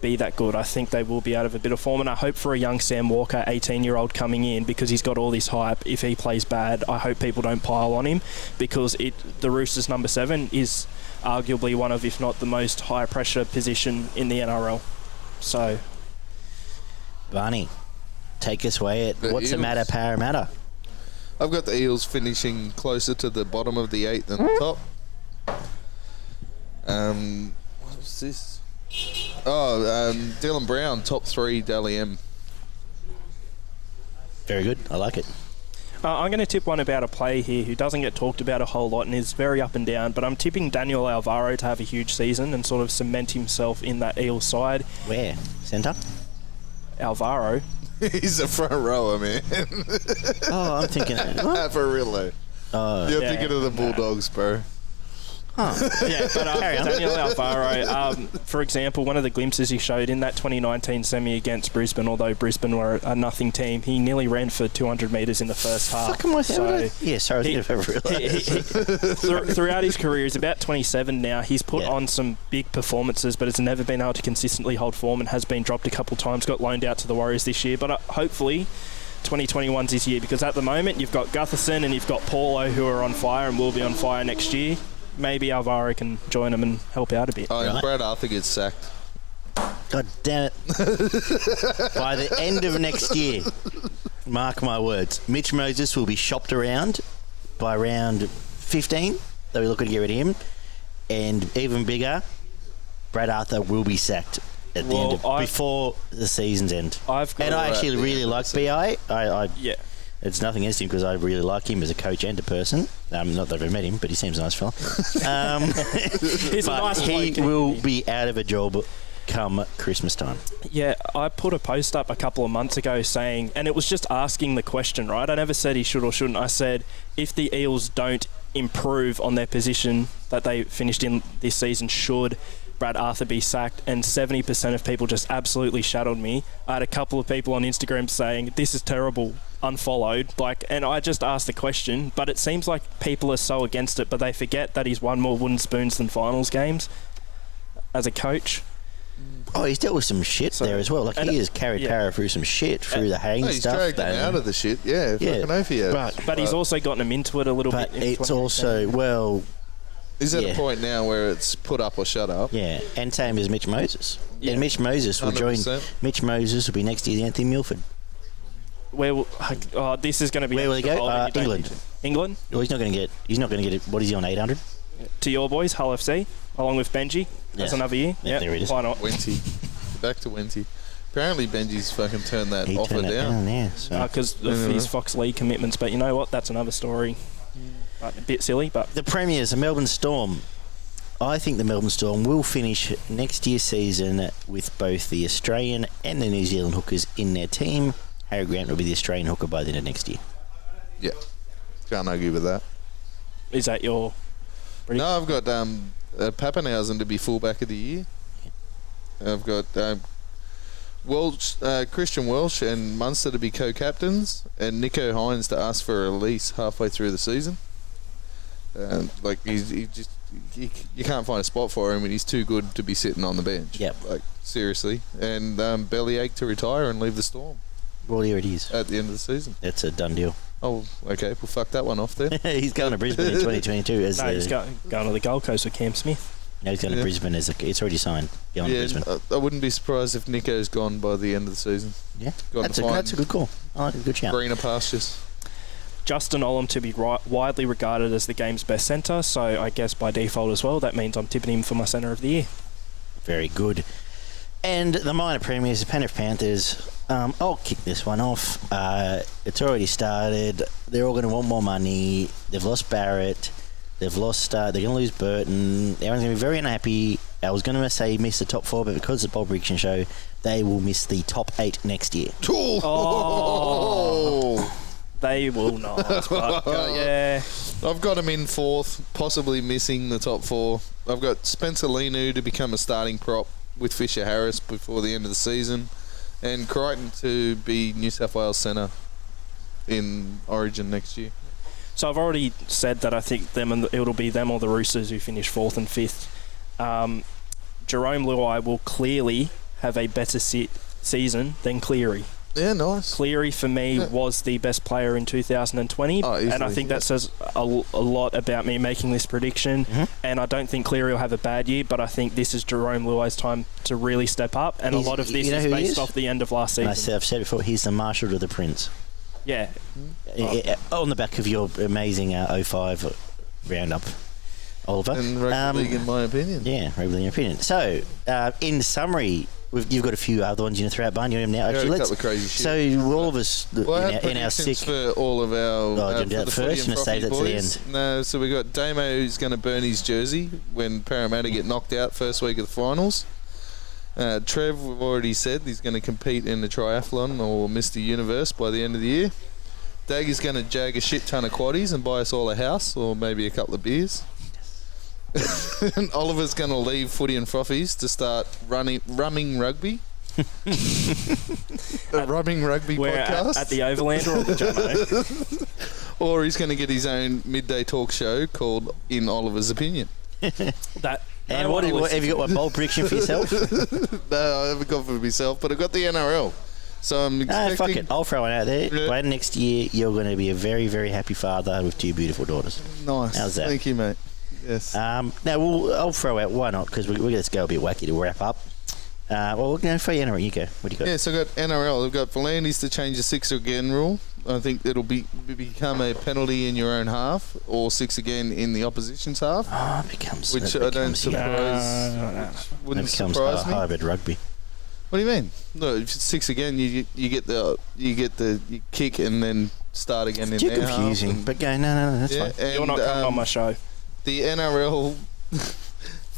be that good. I think they will be out of a bit of form, and I hope for a young Sam Walker, 18-year-old coming in, because he's got all this hype. If he plays bad, I hope people don't pile on him, because the Roosters number 7 is arguably one of, if not the most high-pressure position in the NRL. So, Barney, take us away at what's Eels. the matter, Parramatta? I've got the Eels finishing closer to the bottom of the 8 than the top. What was this? Dylan Brown, top 3, Dally M. Very good. I like it. I'm going to tip one about a player here who doesn't get talked about a whole lot and is very up and down, but I'm tipping Daniel Alvaro to have a huge season and sort of cement himself in that Eels side. Where? Centre? Alvaro. He's a front rower, man. Oh, I'm thinking... What? For real, though. You're thinking of the Bulldogs, bro. Yeah, but Daniel Alvaro, for example, one of the glimpses he showed in that 2019 semi against Brisbane, although Brisbane were a nothing team, he nearly ran for 200 metres in the first half. Fucking my sorry, I throughout his career, he's about 27 now. He's put on some big performances, but has never been able to consistently hold form and has been dropped a couple of times, got loaned out to the Warriors this year. But hopefully 2021's his year, because at the moment you've got Gutherson and you've got Paulo, who are on fire and will be on fire next year. Maybe Alvaro can join them and help out a bit. Oh, and Brad Arthur gets sacked. God damn it. By the end of next year, mark my words, Mitch Moses will be shopped around by round 15. They'll be looking to get rid of him. And even bigger, Brad Arthur will be sacked at the end before the season's end. I actually really like B.I. It's nothing against him, because I really like him as a coach and a person. Not that I've ever met him, but he seems a nice fella. He's a nice bloke. He will be out of a job come Christmas time. Yeah, I put a post up a couple of months ago saying, and it was just asking the question, right? I never said he should or shouldn't. I said, if the Eels don't improve on their position that they finished in this season, should Brad Arthur be sacked? And 70% of people just absolutely shadowed me. I had a couple of people on Instagram saying, this is terrible, unfollowed, and I just asked the question, but it seems like people are so against it, but they forget that he's won more wooden spoons than finals games as a coach. Oh, he's dealt with some shit there as well. Like, he has carried Parra through some shit, through the Haynes stuff. He's dragged him out of the shit, fucking oath he has. But he's also gotten him into it a little bit. But it's also, he's at a point now where it's put up or shut up. Yeah, and same as Mitch Moses. Yeah. And Mitch Moses will 100%. Join. Mitch Moses will be next year to Anthony Milford. This is going to be. Where will he go? England. England. Well, he's not going to get it. What is he on, 800? To your boys, Hull FC, along with Benji. That's another year. Yeah, there it is. Why not? Wenty. Back to Wenty. Apparently Benji's fucking turned that offer down. Because of his Fox League commitments. But you know what? That's another story. A bit silly, but... The Premiers, the Melbourne Storm. I think the Melbourne Storm will finish next year's season with both the Australian and the New Zealand hookers in their team. Harry Grant will be the Australian hooker by the end of next year. Yeah. Can't argue with that. Is that your... No, I've got Pappenhausen to be fullback of the year. I've got Christian Welsh and Munster to be co-captains, and Nico Hines to ask for a release halfway through the season. You can't find a spot for him, and he's too good to be sitting on the bench. Yep. Seriously. And Bellyache to retire and leave the Storm. Well, here it is. At the end of the season. That's a done deal. Oh, okay. We'll fuck that one off there. He's going to Brisbane in 2022. He's going to the Gold Coast with Cam Smith. No, he's going to Brisbane it's already signed. Going to Brisbane. I wouldn't be surprised if Nico's gone by the end of the season. Yeah, that's a good call. I like a good shout. Greener pastures. Justin Olam to be widely regarded as the game's best centre, so I guess by default as well, that means I'm tipping him for my centre of the year. Very good. And the minor premiers, the Penrith Panthers, I'll kick this one off. It's already started. They're all going to want more money. They've lost Barrett. They've lost. They're going to lose Burton. Everyone's going to be very unhappy. I was going to say miss the top 4, but because it's a bold prediction show, they will miss the top 8 next year. Oh. They will not. But, yeah. I've got them in 4th, possibly missing the top 4. I've got Spencer Linu to become a starting prop with Fisher Harris before the end of the season, and Crichton to be New South Wales centre in Origin next year. So I've already said that I think it'll be them or the Roosters who finish 4th and 5th. Jerome Luai will clearly have a better season than Cleary. Yeah, nice. Cleary, for me, was the best player in 2020, and I think that says a lot about me making this prediction. And I don't think Cleary will have a bad year, but I think this is Jerome Luai's time to really step up, and a lot of this is based off the end of last season. I've said before, he's the Marshall to the Prince. Yeah. On the back of your amazing 05 roundup, Oliver. And rugby league, in my opinion. Yeah, rugby league, in your opinion. So, in summary, you've got a few other ones you know throw out behind you now. Actually, a couple of crazy shit. So all of us in our sick for all of our. Do you do that first and save that to the end? No, so we got Damo who's going to burn his jersey when Parramatta get knocked out first week of the finals. Trev, we've already said he's going to compete in the triathlon or Mr. Universe by the end of the year. Daggy's going to jag a shit ton of quaddies and buy us all a house or maybe a couple of beers. And Oliver's going to leave Footy and Frothies to start rumming rugby. A rumming rugby podcast. At the Overlander or the Jono? Or he's going to get his own midday talk show called In Oliver's Opinion. And what have you got? What bold prediction for yourself? No, I haven't got for myself, but I've got the NRL. So I'm expecting... fuck it. I'll throw one out there. Yeah. By next year, you're going to be a very, very happy father with 2 beautiful daughters. Nice. How's that? Thank you, mate. Yes. Now, I'll throw out, why not? Because we're going to go a bit wacky to wrap up. Well, we're going to throw you NRL. You go. What do you got? Yeah, so I've got NRL. I've got Volandis to change the 6 again rule. I think it'll become a penalty in your own half or 6 again in the opposition's half. Oh, it becomes... Which I don't surprise. Wouldn't surprise me. Hybrid rugby. What do you mean? No, if it's 6 again, you get the you kick and then start again in Too their confusing. half. But go, no, that's fine. And, You're not coming on my show. The NRL...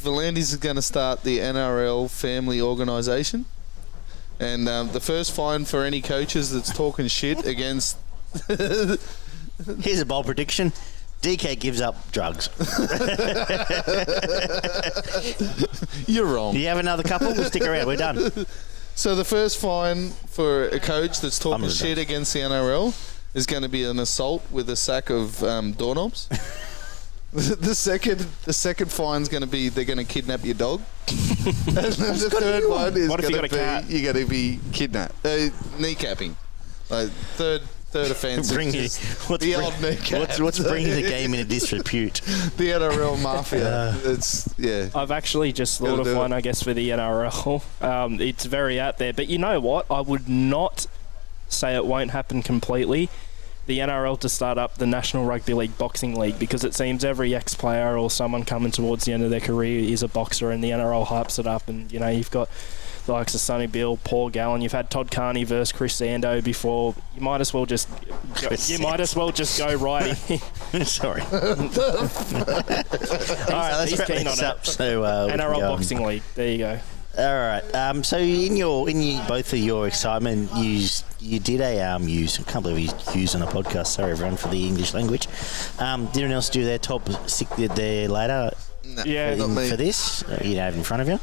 Volandis is going to start the NRL family organisation. And the first fine for any coaches that's talking shit against... Here's a bold prediction. DK gives up drugs. You're wrong. Do you have another couple? We'll stick around. We're done. So the first fine for a coach that's talking shit against the NRL is going to be an assault with a sack of doorknobs. The second fine's going to be they're going to kidnap your dog. And the third one is going to be you're going to be kidnapped, kneecapping. Third offence. The old kneecap. What's bringing the game into disrepute? The NRL mafia. I've actually just thought of one, I guess, for the NRL. It's very out there, but you know what? I would not say it won't happen completely. The NRL to start up the National Rugby League Boxing League, because it seems every ex-player or someone coming towards the end of their career is a boxer, and the NRL hypes it up. And, you know, you've got the likes of Sonny Bill, Paul Gallen. You've had Todd Carney versus Chris Sando before. You might as well just go right in. Sorry. All right, let's wrap this up. So, NRL Boxing League. There you go. All right. So in both of your excitement, you did a use. I can't believe you used on a podcast. Sorry, everyone, for the English language. Did anyone else do their top 6 there later? No, yeah, not me. For this, you don't have it in front of you.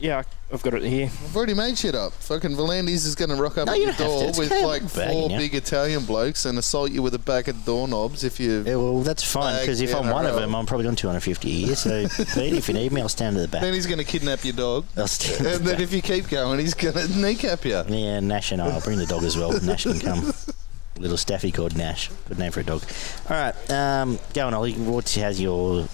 Yeah, I've got it here. I've already made shit up. Fucking Volandis is going to rock up at your door with like 4 big Italian blokes and assault you with a bag of doorknobs if you... Yeah, well, that's fine, because if I'm one of them, I'm probably on 250 a year. So, Pete, if you need me, I'll stand at the back. Then he's going to kidnap your dog. I'll stand And then if you keep going, he's going to kneecap you. Yeah, Nash and I'll bring the dog as well. Nash can come. Little staffy called Nash. Good name for a dog. All right, go on, Ollie. Has your...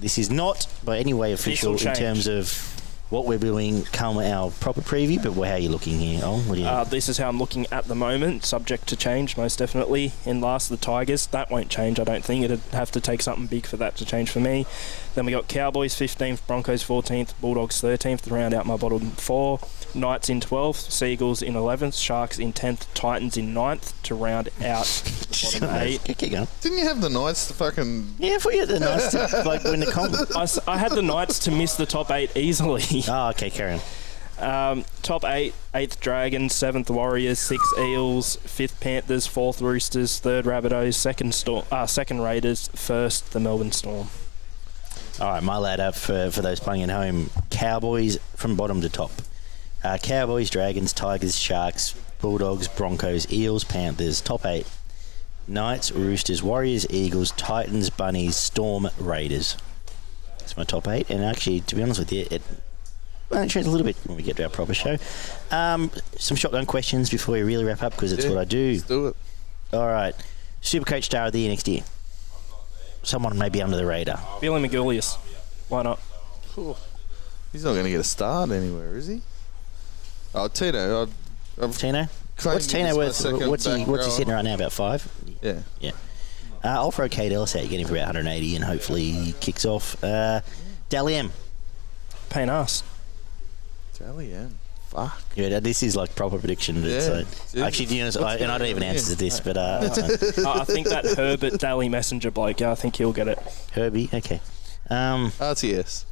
This is not by any way official in terms of... what we're doing come our proper preview, but how are you looking here? This is how I'm looking at the moment, subject to change, most definitely. In last, the Tigers. That won't change, I don't think. It'd have to take something big for that to change for me. Then we got Cowboys 15th, Broncos 14th, Bulldogs 13th to round out my bottom 4. Knights in 12th, Seagulls in 11th, Sharks in 10th, Titans in 9th to round out the bottom 8. Keep going. Didn't you have the Knights to fucking... Yeah, I thought you had the Knights to win the comp. I had the Knights to miss the top 8 easily. Oh, okay, carry on. Top 8, 8th Dragons, 7th Warriors, 6th Eels, 5th Panthers, 4th Roosters, 3rd Rabbitohs, 2nd Raiders, 1st the Melbourne Storm. All right, my ladder for those playing at home. Cowboys from bottom to top. Cowboys, Dragons, Tigers, Sharks, Bulldogs, Broncos, Eels, Panthers, top 8. Knights, Roosters, Warriors, Eagles, Titans, Bunnies, Storm, Raiders. That's my top 8. And actually, to be honest with you, it changes a little bit when we get to our proper show. Some shotgun questions before we really wrap up, because it's what I do. Let's do it. All right. Supercoach Star of the Year next year. Someone maybe under the radar. Billy McGulius. Why not? Cool. He's not going to get a start anywhere, is he? Oh, Tino. Tino? What's Tino worth? What's he sitting right now? About 5? Yeah. Yeah. I'll throw Kate Ellis out, get him for about 180, and hopefully he kicks off. Dally M. Pain ass. Dally M. Fuck. Yeah, this is like proper prediction. Yeah. Actually, to be honest, I don't even answer to this, but I think that Herbert Daly Messenger bloke, I think he'll get it. Herbie, okay. RTS.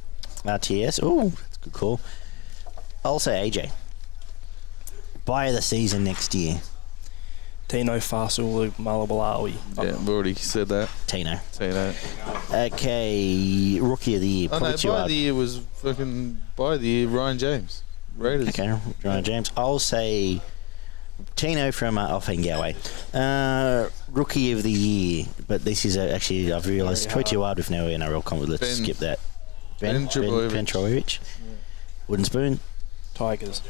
RTS, oh, that's a good call. I'll say AJ. Buy of the season next year. Tino Fasulu Malabalawi. Yeah, we've already said that. Tino. Okay, Rookie of the year. Oh no, buy of the year was fucking buy of the year Ryan James. Raiders. Okay, Ryan James. I'll say Tino from Offengalway. Rookie of the year, but this is actually, I've realised, Troy Tuard with no NRL comment. Let's skip that. Ben Trbojevic. Yeah. Wooden Spoon. Tigers.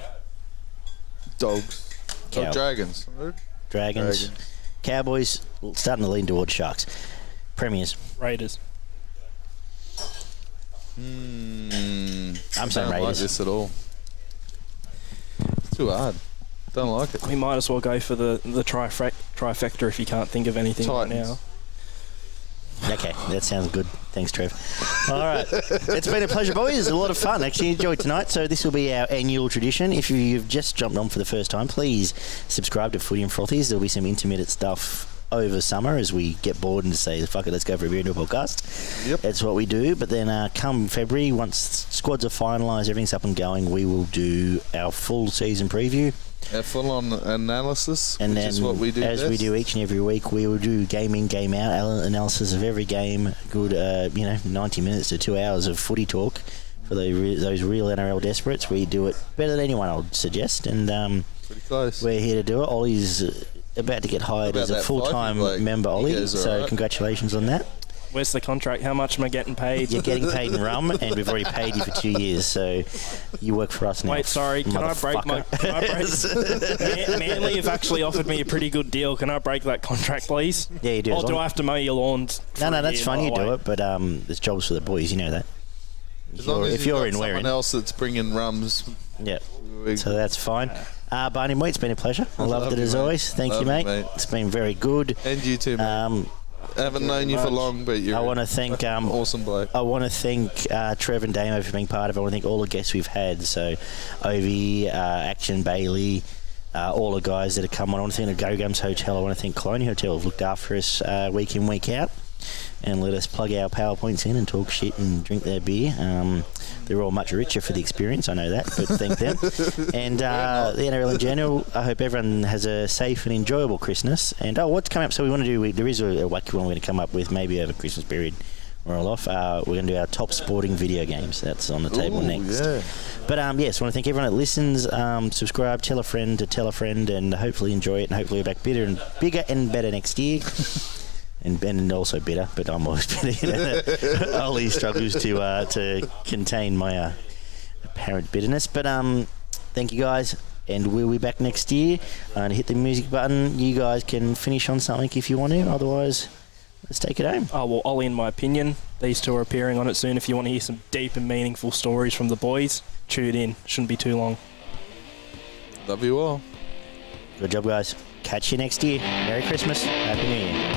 Dogs. Oh, Dragons. Cowboys, starting to lean towards Sharks. Premiers. Raiders. I'm saying Raiders. I don't like this at all. It's too hard. Don't like it. We might as well go for the trifecta if you can't think of anything Titans. right now. Okay, that sounds good. Thanks, Trev. All right. It's been a pleasure, boys. A lot of fun. Actually enjoyed tonight. So this will be our annual tradition. If you've just jumped on for the first time, please subscribe to Footy and Frothies. There'll be some intermittent stuff over summer as we get bored and say, fuck it, let's go for a beer and do a podcast. Yep. That's what we do. But then come February, once squads are finalised, everything's up and going, we will do our full season preview. Our full-on analysis, and which then, is what we do as best. we do each and every week, we will do game in, game out analysis of every game. Good, 90 minutes to 2 hours of footy talk for those real NRL desperates. We do it better than anyone, I would suggest. And pretty close. We're here to do it. Ollie's about to get hired as a full-time member, Ollie. So right. Congratulations on that. Where's the contract? How much am I getting paid? You're getting paid in rum, and we've already paid you for 2 years, so you work for us now. Wait, sorry, can I break Manly have actually offered me a pretty good deal. Can I break that contract, please? Yeah, you do. Or do I have to mow your lawns? No, that's fine. You do it, but there's jobs for the boys. You know that. If you're in someone else that's bringing rums. Yeah. So that's fine. Barney, mate, it's been a pleasure. I loved it as always. Thank you, mate. It's been very good. And you too, mate. I haven't known you for long, but you're awesome bloke. I want to thank Trev and Damo for being part of it. I want to thank all the guests we've had. So, Ovi, Action, Bailey, all the guys that have come on. I want to thank the Go Gums Hotel. I want to thank Colonial Hotel who've looked after us week in, week out, and let us plug our PowerPoints in and talk shit and drink their beer. They're all much richer for the experience, I know that, but thank them. And the NRL in general, I hope everyone has a safe and enjoyable Christmas. And what's coming up? So we want to do, there is a wacky one we're going to come up with, maybe over Christmas period. We're all off. We're going to do our top sporting video games. That's on the table next. Yeah. But yes, I want to thank everyone that listens. Subscribe, tell a friend to tell a friend, and hopefully enjoy it. And hopefully we're back bigger and better next year. And Ben also bitter, but I'm always bitter. Ollie struggles to contain my apparent bitterness. But thank you guys, and we'll be back next year. And hit the music button. You guys can finish on something if you want to. Otherwise, let's take it home. Oh, well, Ollie, in my opinion, these two are appearing on it soon. If you want to hear some deep and meaningful stories from the boys, tune in. Shouldn't be too long. Love you all. Good job, guys. Catch you next year. Merry Christmas. Happy New Year.